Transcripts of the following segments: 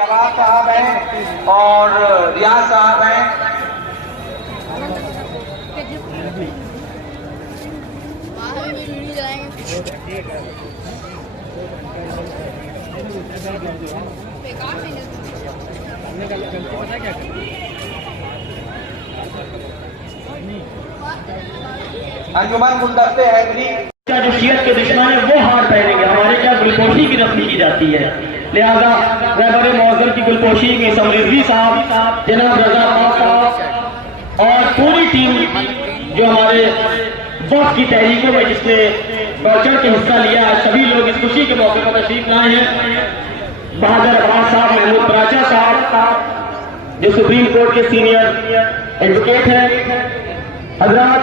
जवाब साहब हैं और रियाज साहब हैं। अंजुमन गुलदस्ते हैदरी जो शियत के दुश्मन है वो हार पहनेंगे। हमारे क्या गुलपोशी की रस्म की जाती है, लिहाजा रहबर मौजूद की गुलपोशी में समरिजी साहब, जनाब रजा साहब और पूरी टीम जो हमारे वक्त की तहरीकों में जिसने बढ़ चढ़ के हिस्सा लिया है, सभी लोग इस खुशी के मौके पर तशरीफ लाए हैं। बहादुर अब्बास साहब, महमूद प्राचा साहब जो सुप्रीम कोर्ट के सीनियर एडवोकेट हैं। हजरात,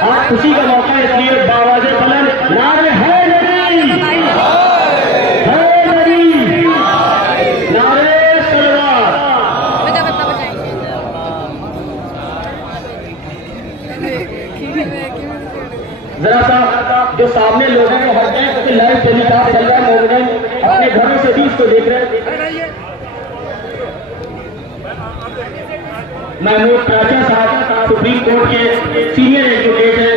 आज खुशी का मौका है, इसलिए बावाज़े बुलंद नारे है नबी, है नबी, नारे सलवार। जरा सा जो सामने लोगों को हट जाए, क्योंकि लाइव टेलीकास्ट चल रहा है, मोमिन अपने घरों से भी इसको देख रहे हैं। महमूद प्राचा साहब सुप्रीम कोर्ट के सीनियर एडवोकेट हैं।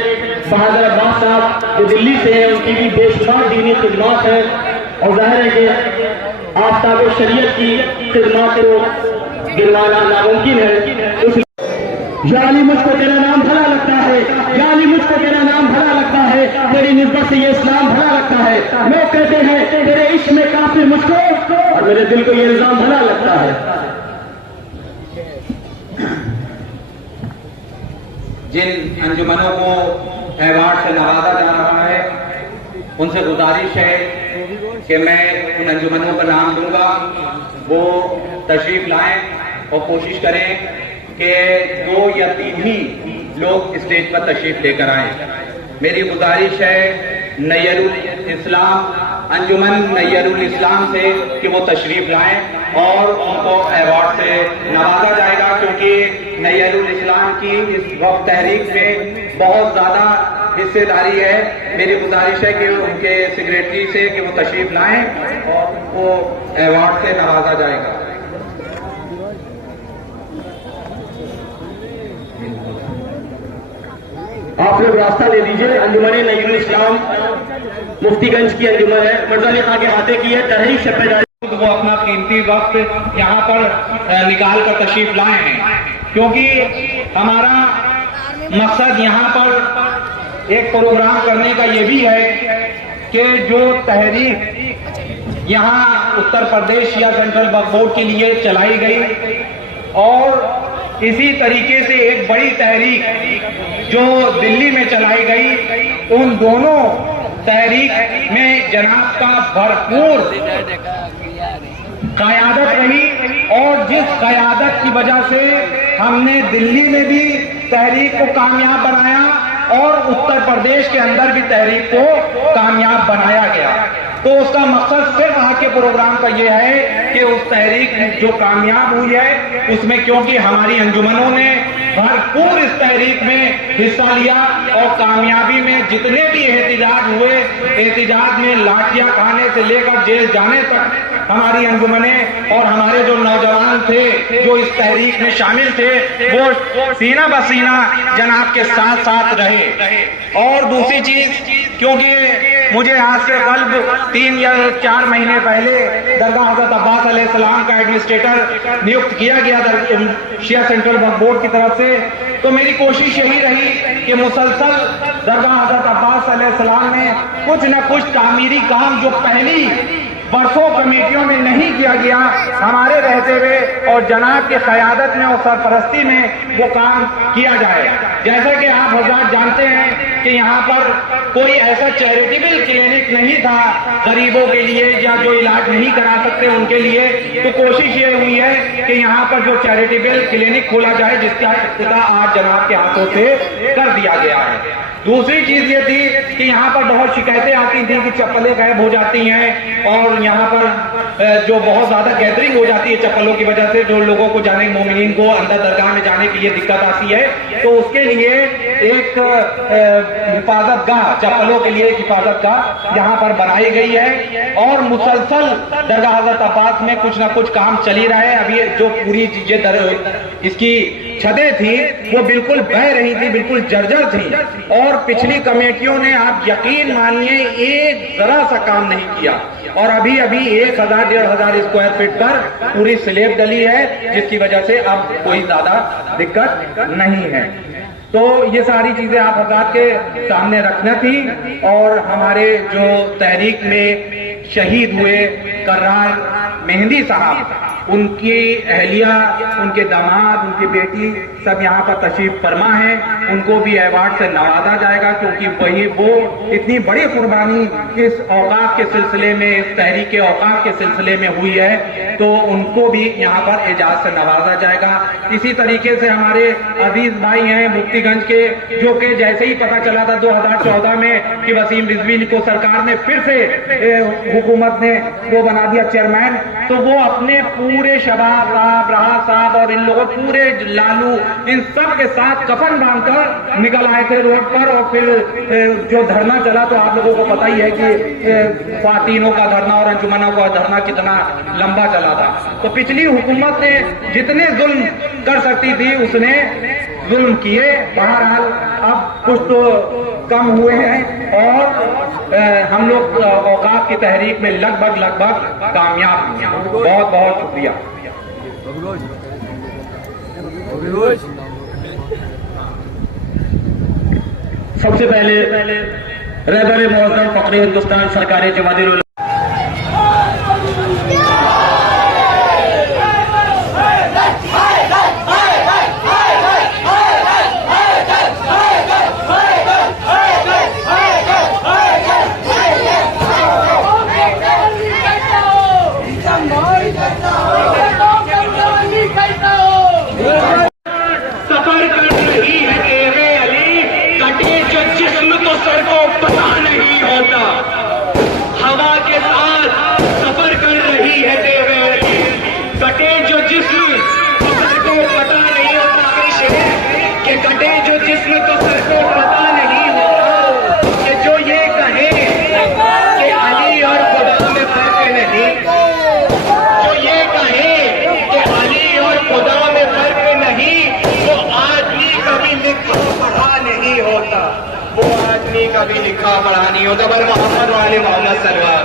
बहादुर अब्बास साहब जो दिल्ली से हैं, उनकी भी बेशुमार दीनी खिदमत है और जाहिर है कि आफ्ताब शरीयत की खिदमत को गिनवाना नामुमकिन है। या अली, मुझको तेरा नाम भला लगता है, या अली मुझको तेरा नाम भला लगता है, तेरी निस्बत से ये इस्लाम भला लगता है। लोग कहते हैं तेरे इश्क में काफिर मुझको, और मेरे दिल को ये इल्जाम भला लगता है। जिन अंजुमनों को अवार्ड से नवाजा जा रहा है, उनसे गुजारिश है कि मैं उन अंजुमनों का नाम दूंगा, वो तशरीफ लाएं और कोशिश करें कि 2 या 3 ही लोग स्टेज पर तशरीफ लेकर आए। मेरी गुजारिश है नय्यरुल इस्लाम, अंजुमन नय्यरुल इस्लाम से कि वो तशरीफ लाएं और उनको अवार्ड से नवाजा जाएगा, क्योंकि नय्यरुल इस्लाम की इस वक्त तहरीक में बहुत ज्यादा हिस्सेदारी है। मेरी गुजारिश है कि उनके सेक्रेटरी से कि वो तशरीफ लाएं और उनको अवार्ड से नवाजा जाएगा। आप लोग रास्ता ले लीजिए। अंजुमन नय्यरुल इस्लाम मुफ्तीगंज की अंजुमन है, मर्जा अली खां के हाथे की है। तहरीक शपेदारी वो अपना कीमती वक्त यहाँ पर निकाल कर तशरीफ लाए हैं, क्योंकि हमारा मकसद यहाँ पर एक प्रोग्राम करने का ये भी है कि जो तहरीक यहाँ उत्तर प्रदेश या सेंट्रल वक्फ बोर्ड के लिए चलाई गई, और इसी तरीके से एक बड़ी तहरीक जो दिल्ली में चलाई गई, उन दोनों तहरीक में जनाब का भरपूर क़यादत रही, और जिस क़यादत की वजह से हमने दिल्ली में भी तहरीक को कामयाब बनाया और उत्तर प्रदेश के अंदर भी तहरीक को कामयाब बनाया गया। तो उसका मकसद सिर्फ वहां के प्रोग्राम का यह है कि उस तहरीक जो कामयाब हुई है उसमें, क्योंकि हमारी अंजुमनों ने भरपूर इस तहरीक में हिस्सा लिया, और कामयाबी में जितने भी एहतिजाज हुए, एहतिजाज में लाठियां खाने से लेकर जेल जाने तक हमारी अंजुमनें और हमारे जो नौजवान थे जो इस तहरीक में शामिल थे, वो सीना बसीना जनाब के साथ साथ रहे। और दूसरी चीज, क्योंकि मुझे आज से कल 3 या 4 महीने पहले दरगाह हजरत अब्बास अलैहिस्सलाम का एडमिनिस्ट्रेटर नियुक्त किया गया शिया सेंट्रल वक्फ बोर्ड की तरफ से, तो मेरी कोशिश यही रही कि मुसलसल दरगाह हजरत अब्बास अलैहिस्सलाम में कुछ न कुछ तामीरी काम जो पहली बरसों कमेटियों में नहीं किया गया, हमारे रहते हुए और जनाब के क़यादत में और सरपरस्ती में वो काम किया जाए। जैसा कि आप हज़रात जानते हैं कि यहाँ पर कोई ऐसा चैरिटेबल क्लिनिक नहीं था गरीबों के लिए, या जो इलाज नहीं करा सकते उनके लिए, तो कोशिश ये हुई है कि यहाँ पर जो चैरिटेबल क्लिनिक खोला जाए, जिसका इफ्तिताह आज जनाब के हाथों से कर दिया गया है। दूसरी चीज ये थी कि यहाँ पर बहुत शिकायतें आती थी कि चप्पलें गायब हो जाती हैं और यहाँ पर जो बहुत ज्यादा गैदरिंग हो जाती है चप्पलों की वजह से, जो लोगों को जाने, मोमिनीन को अंदर दरगाह में जाने के लिए दिक्कत आती है। तो उसके लिए एक हिफाजत गाह, चप्पलों के लिए एक हिफाजत गाह यहाँ पर बनाई गई है और मुसलसल दरगाह हज़रत अब्बास में कुछ ना कुछ काम चल ही रहा है। अभी जो पूरी चीजें इसकी छतें थी वो बिल्कुल बह रही थी, बिल्कुल जर्जर थी और पिछली कमेटियों ने, आप यकीन मानिए, एक जरा सा काम नहीं किया और अभी अभी 1000-1500 स्क्वायर फीट पर पूरी स्लेब डली है, जिसकी वजह से अब कोई ज्यादा दिक्कत नहीं है। तो ये सारी चीजें आप हज़रात के सामने रखना थी। और हमारे जो तहरीक में शहीद हुए कर्रार मेहंदी साहब, उनकी अहलिया, उनके दामाद, उनकी बेटी सब यहाँ पर तशरीफ फरमा है, उनको भी अवार्ड से नवाजा जाएगा क्योंकि वही वो इतनी बड़ी कुर्बानी इस औकाफ के सिलसिले में, इस तहरीक के औकाफ के सिलसिले में हुई है, तो उनको भी यहाँ पर एजाज से नवाजा जाएगा। इसी तरीके से हमारे अजीज भाई हैं मुफ्तीगंज के, जो कि जैसे ही पता चला था 2014 में कि वसीम रिजवी को सरकार ने फिर से हुकूमत ने वो बना दिया चेयरमैन, तो वो अपने पूरे शबाब साहब, राहत साहब और इन लोगों, पूरे लालू, इन सब के साथ कफन बांधकर निकल आए थे रोड पर। और फिर जो धरना चला तो आप लोगों को पता ही है कि ख्वातीनों का धरना और अंजुमनों का धरना कितना लंबा चला था। तो पिछली हुकूमत ने जितने जुल्म कर सकती थी उसने जुल्म किए। बहरहाल अब कुछ तो कम हुए हैं और हम लोग औकाफ की तहरीक में लगभग कामयाब हुए हैं। बहुत बहुत शुक्रिया। सबसे पहले रहबर मोहतरम फखरे हिंदुस्तान सरकारी जवादिर कभी लिखा पढ़ा नहीं होता, पर मोहम्मद वाले मोहम्मद सरवार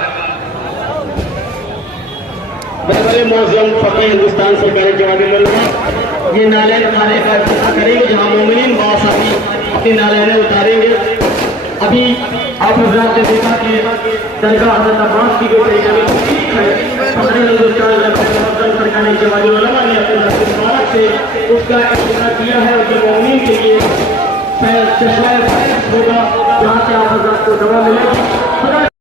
बड़े मौजूद फकीर हिंदुस्तान सरकारी जवादिर ये नाले उठाने का फैसला करेंगे जहां मोमिनीन बहुत सारी अपनी नाले उतारेंगे। अभी आप हज़रात ने देखा कि दरगाह हज़रत अब्बास की जो फकीर हिंदुस्तान सरकारी जवादिर ने अपने मुबारक से उसका इख्तियार किया है और जो मोमिनीन के लिए चश्मा होगा जहाँ से आप हज़रात को दवा मिलेगी।